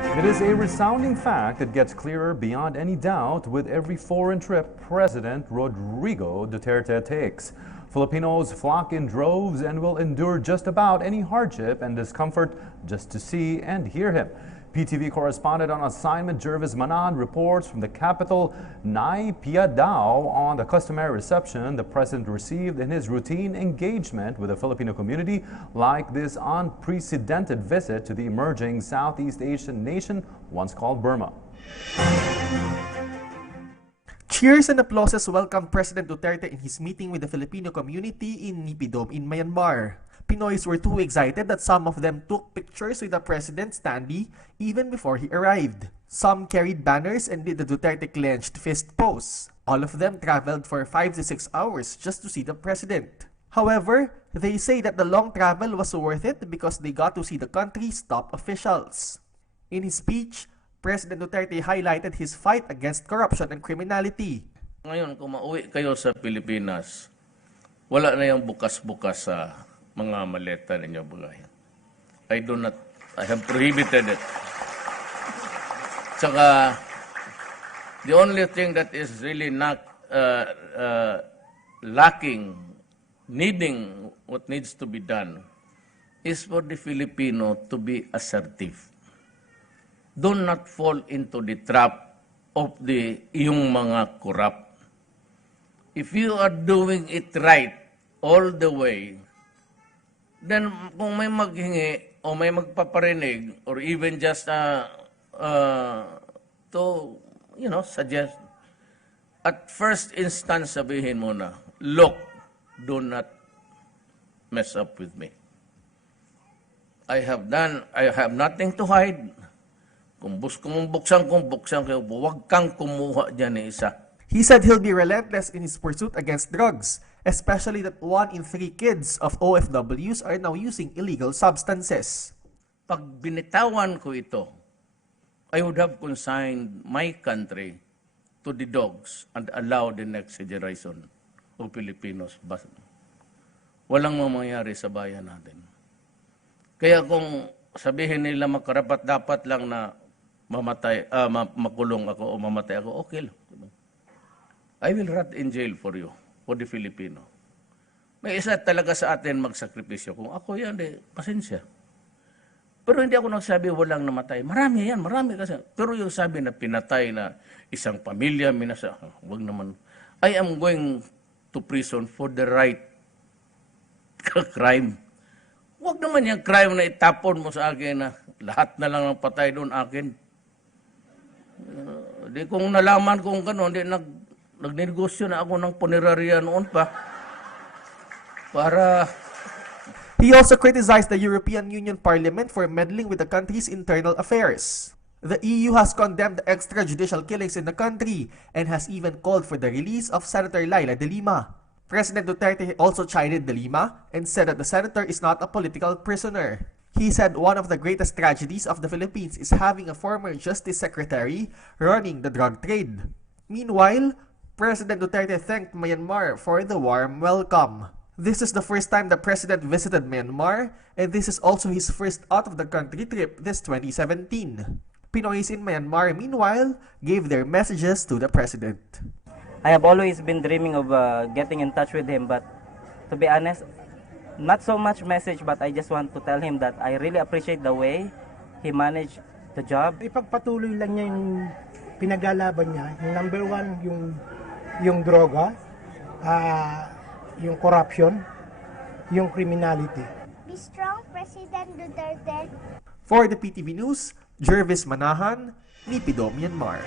It is a resounding fact that gets clearer beyond any doubt with every foreign trip President Rodrigo Duterte takes. Filipinos flock in droves and will endure just about any hardship and discomfort just to see and hear him. PTV correspondent on assignment Jervis Manan reports from the capital, Naipiadao, on the customary reception the president received in his routine engagement with the Filipino community, like this unprecedented visit to the emerging Southeast Asian nation once called Burma. Cheers and applauses welcomed President Duterte in his meeting with the Filipino community in Naypyidaw in Myanmar. Pinoys were too excited that some of them took pictures with the president standee even before he arrived. Some carried banners and did the Duterte clenched fist pose. All of them traveled for 5 to 6 hours just to see the president. However, they say that the long travel was worth it because they got to see the country's top officials. In his speech, President Duterte highlighted his fight against corruption and criminality. Ngayon, kung mauwi kayo sa Pilipinas, wala na yung bukas-bukas sa mga maleta ninyo bagay. I have prohibited it. Tsaka, the only thing that is really not lacking, needing what needs to be done, is for the Filipino to be assertive. Do not fall into the trap of yung mga corrupt. If you are doing it right all the way, then kung may maghingi o may magpaparinig or even just to, suggest, at first instance sabihin mo na, look, do not mess up with me. I have nothing to hide. Kung buksan kayo, huwag kang kumuha dyan ng isa. He said he'll be relentless in his pursuit against drugs, especially that 1 in 3 kids of OFWs are now using illegal substances. Pag binitawan ko ito, I would have consigned my country to the dogs and allow the next generation of Filipinos. Walang mamangyari sa bayan natin. Kaya kung sabihin nila makarapat dapat lang na mamatay, makulong ako o mamatay ako, okay lang. I will rot in jail for you, for the Filipino. May isa talaga sa atin magsakripisyo. Kung ako yan, pasensya. Pero hindi ako nagsabi walang namatay. Marami yan, marami kasi. Pero yung sabi na pinatay na isang pamilya, wag naman. I am going to prison for the right crime. Wag naman yung crime na itapon mo sa akin na lahat na lang ang patay doon akin. Di kung nalaman kong gano'n, nagnegosyo na ako ng punerarya noon pa. He also criticized the European Union Parliament for meddling with the country's internal affairs. The EU has condemned the extrajudicial killings in the country and has even called for the release of Senator Laila de Lima. President Duterte also chided de Lima and said that the senator is not a political prisoner. He said one of the greatest tragedies of the Philippines is having a former justice secretary running the drug trade. Meanwhile, President Duterte thanked Myanmar for the warm welcome. This is the first time the president visited Myanmar, and this is also his first out-of-the-country trip this 2017. Pinoys in Myanmar, meanwhile, gave their messages to the president. I have always been dreaming of getting in touch with him, but to be honest, not so much message, but I just want to tell him that I really appreciate the way he managed the job. Ipagpatuloy lang niya yung pinagalaban niya. Yung number 1, yung droga, yung corruption, yung criminality. Be strong, President Duterte. For the PTV News, Jervis Manahan, Naypyidaw, Myanmar.